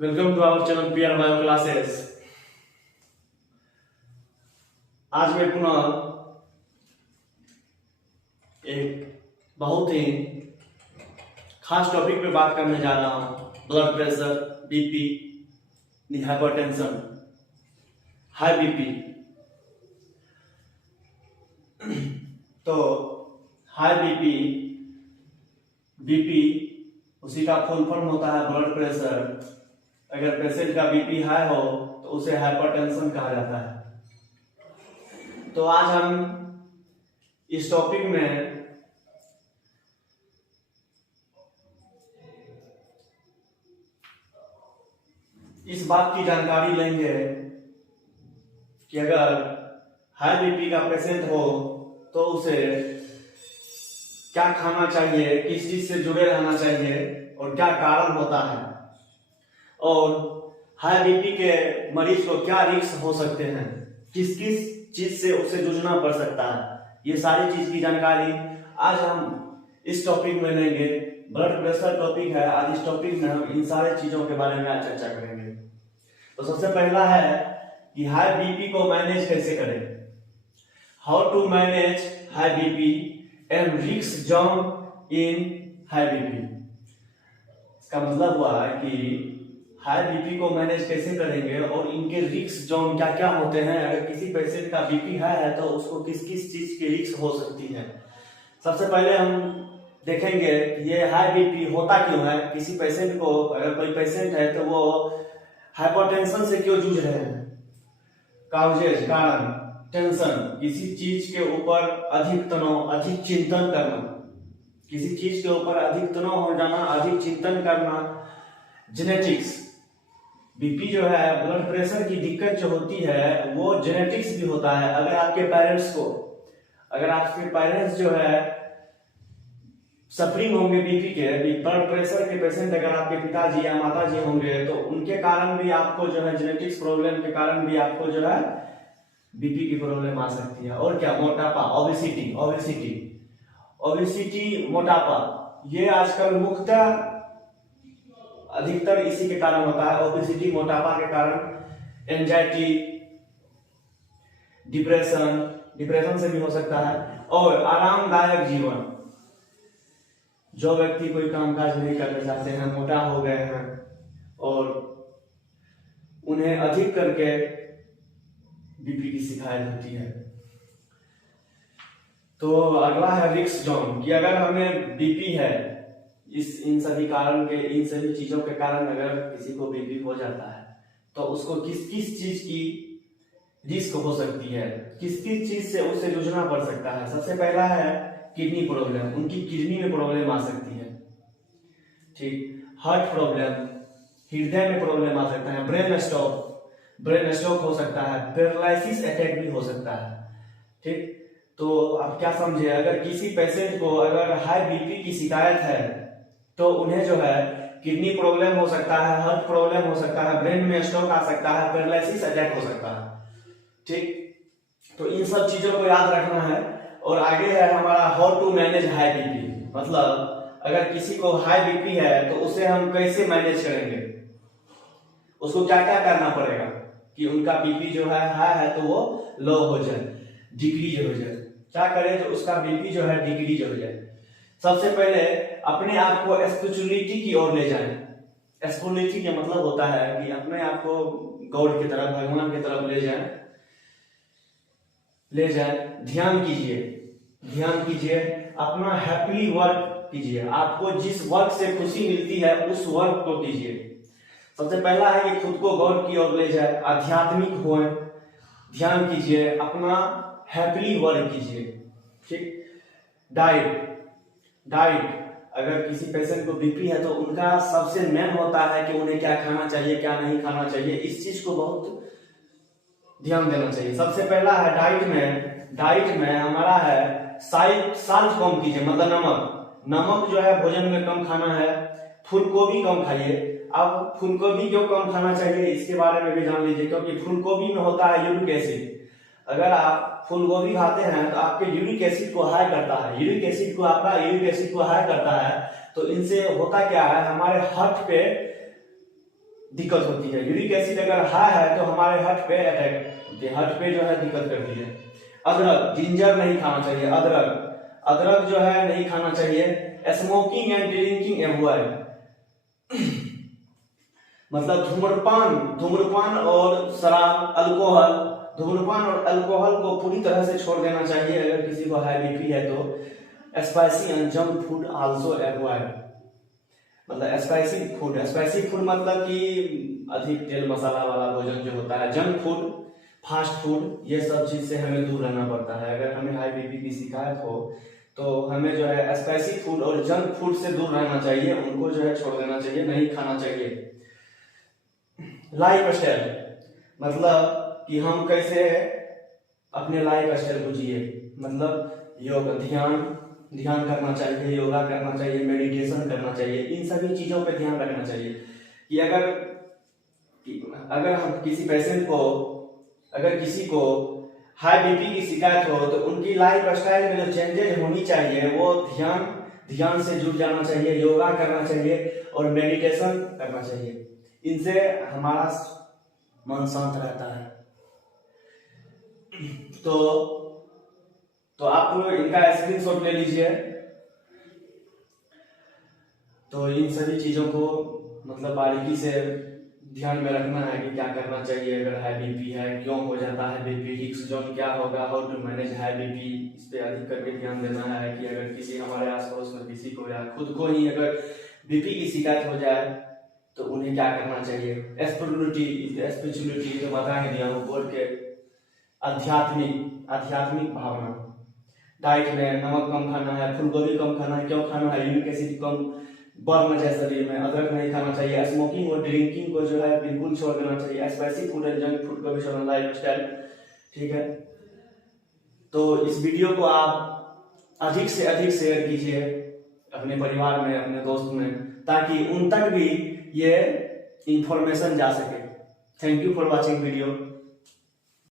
Welcome to our channel PR bio classes. आज मैं पुनः एक बहुत ही खास टॉपिक पे बात करने जा रहा हूँ। Blood pressure, BP, hypertension, high BP. तो हाई बीपी, बीपी उसी का फुल फॉर्म होता है ब्लड प्रेशर। अगर पेशेंट का बीपी हाई हो तो उसे हाइपरटेंशन कहा जाता है। तो आज हम इस टॉपिक में इस बात की जानकारी लेंगे कि अगर हाई बीपी का पेशेंट हो तो उसे क्या खाना चाहिए, किस चीज से जुड़े रहना चाहिए और क्या कारण होता है, और हाई बीपी के मरीज को क्या रिस्क हो सकते हैं, किस किस चीज से उसे जूझना पड़ सकता है। ये सारी चीज की जानकारी आज हम इस टॉपिक में लेंगे। ब्लड प्रेशर टॉपिक है, आज इस टॉपिक में हम इन सारे चीजों के बारे में आज चर्चा करेंगे। तो सबसे पहला है कि हाई बीपी को मैनेज कैसे करें। How to manage high BP and risk zone in high BP. इसका मतलब हुआ है कि हाई बीपी को मैनेज कैसे करेंगे और इनके रिस्क जोन क्या क्या होते हैं। अगर किसी पेशेंट का बीपी हाई है तो उसको किस किस चीज की रिस्क हो सकती है। सबसे पहले हम देखेंगे ये हाई बीपी होता क्यों है। किसी पेशेंट को, अगर कोई पेशेंट है तो वो हाइपरटेंशन से क्यों जूझ रहे हैं। काउजेज, कारण, टेंशन, किसी चीज के ऊपर अधिक तनाव, अधिक चिंतन करना, किसी चीज के ऊपर अधिक तनाव हो जाना, अधिक चिंतन करना। जेनेटिक्स, बीपी जो है, ब्लड प्रेशर की दिक्कत जो होती है वो जेनेटिक्स भी होता है। अगर आपके पेरेंट्स जो है सफरिंग होंगे बीपी के, ब्लड प्रेशर के पेशेंट अगर आपके पिताजी या माताजी होंगे तो उनके कारण भी आपको जो है जेनेटिक्स प्रॉब्लम के कारण भी आपको जो है बीपी की प्रॉब्लम आ सकती है। और क्या, मोटापा, ओबेसिटी, मोटापा, ये आजकल मुख्यतः अधिकतर इसी के कारण होता है। ओबेसिटी, मोटापा के कारण एंजाइटी, डिप्रेशन से भी हो सकता है। और आरामदायक जीवन, जो व्यक्ति कोई कामकाज नहीं करना चाहते हैं, मोटा हो गए हैं और उन्हें अधिक करके बीपी की शिकायत होती है। तो अगला है रिस्क जोन, कि अगर हमें बीपी है, इन सभी चीजों के कारण अगर किसी को बीपी हो जाता है तो उसको किस किस चीज की रिस्क हो सकती है, किस किस चीज से उसे जूझना पड़ सकता है। सबसे पहला है किडनी प्रॉब्लम, उनकी किडनी में प्रॉब्लम आ सकती है। ठीक, हार्ट प्रॉब्लम, हृदय में प्रॉब्लम आ सकता है। ब्रेन स्ट्रोक हो सकता है। पैरालिसिस अटैक भी हो सकता है। ठीक, तो आप क्या समझे, अगर किसी पेशेंट को अगर हाई बीपी की शिकायत है तो उन्हें जो है किडनी प्रॉब्लम हो सकता है, हार्ट प्रॉब्लम हो सकता है, ब्रेन में स्ट्रोक आ सकता है, पैरालिसिस अटैक हो सकता है। ठीक, तो इन सब चीजों को याद रखना है। और आगे है हमारा how to manage high BP, मतलब अगर किसी को हाई बीपी है तो उसे हम कैसे मैनेज करेंगे, उसको क्या क्या करना पड़ेगा कि उनका बीपी जो है हाई है तो वो लो हो जाए, डिक्रीज हो जाए। क्या करें तो उसका बीपी जो है डिक्रीज हो जाए। सबसे पहले अपने आप को स्पिरिचुअलिटी की ओर ले जाएं। स्पिरिचुअलिटी का मतलब होता है कि अपने आप को गॉड की तरफ, भगवान की तरफ ले जाएं। ध्यान कीजिए, अपना हैप्पीली वर्क कीजिए। आपको जिस वर्क से खुशी मिलती है उस वर्क को कीजिए। सबसे पहला है कि खुद को गॉड की ओर ले जाए, आध्यात्मिक हो, ध्यान कीजिए, अपना हैप्पीली वर्क कीजिए। ठीक, डाइट, अगर किसी पेशेंट को बीपी है तो उनका सबसे मेन होता है कि उन्हें क्या खाना चाहिए, क्या नहीं खाना चाहिए। इस चीज को बहुत ध्यान देना चाहिए। सबसे पहला है डाइट में हमारा है साल्ट कम कीजिए, मतलब नमक जो है भोजन में कम खाना है। फूलगोभी कम खाइए। अब फूलगोभी क्यों कम खाना चाहिए इसके बारे में भी जान लीजिए, क्योंकि फूलगोभी में होता है यूरिक एसिड। अगर आप फूलगोभी खाते हैं तो आपके यूरिक एसिड को हाई करता है। यूरिक एसिड को हाई करता है तो इनसे होता क्या है, हमारे हार्ट पे दिक्कत होती है। यूरिक एसिड अगर हाई है तो हमारे हार्ट पे अटैक होती है, हार्ट पे जो है दिक्कत करती है। अदरक, जिंजर नहीं खाना चाहिए, अदरक जो है नहीं खाना चाहिए। स्मोकिंग एंड ड्रिंकिंग अवॉइड, मतलब धूम्रपान और शराब, धूम्रपान और अल्कोहल को पूरी तरह से छोड़ देना चाहिए अगर किसी को हाई बीपी है तो। Spicy and junk food also avoid, मतलब स्पाइसी फूड मतलब कि अधिक तेल मसाला वाला भोजन जो होता है, जंक फूड, फास्ट फूड, ये सब चीज से हमें दूर रहना पड़ता है। अगर हमें हाई बीपी की शिकायत हो तो हमें जो है स्पाइसी फूड और जंक फूड से दूर रहना चाहिए, उनको जो है छोड़ देना चाहिए, नहीं खाना चाहिए। लाइफ स्टाइल, मतलब कि हम कैसे अपने लाइफ स्टाइल को जिए, मतलब ध्यान करना चाहिए, योगा करना चाहिए, मेडिटेशन करना चाहिए, इन सभी चीजों पे ध्यान रखना चाहिए। कि अगर हम किसी पेशेंट को, अगर किसी को हाई बीपी की शिकायत हो तो उनकी लाइफ स्टाइल में जो चेंजेज होनी चाहिए वो ध्यान से जुड़ जाना चाहिए, योगा करना चाहिए और मेडिटेशन करना चाहिए। इनसे हमारा मन शांत रहता है। तो आप इनका स्क्रीनशॉट ले लीजिए। तो इन सभी चीजों को मतलब बारीकी से ध्यान में रखना है कि क्या करना चाहिए अगर हाई बीपी है, क्यों हो जाता है बीपी, रिस्क जोन क्या होगा, how to manage high BP, इस पे अधिक करके ध्यान देना है। कि अगर किसी हमारे आसपास में किसी को या खुद को ही अगर बीपी की शिकायत हो जाए तो उन्हें क्या करना चाहिए। स्पिरिचुअलिटी जो बता ही दिया हूँ, बोल के आध्यात्मिक भावना। डाइट में नमक कम खाना है, फूलगोभी कम खाना है, क्यों खाना है, यूरिक एसिड कम बढ़ना चाहिए शरीर में, अदरक नहीं खाना चाहिए, स्मोकिंग और ड्रिंकिंग को जो है बिल्कुल छोड़ देना चाहिए, spicy food and junk food को भी छोड़ना, लाइफ स्टाइल, ठीक है। तो इस वीडियो को आप अधिक से अधिक शेयर कीजिए अपने परिवार में, अपने दोस्त में, ताकि उन तक भी ये इंफॉर्मेशन जा सके। Thank you for watching video.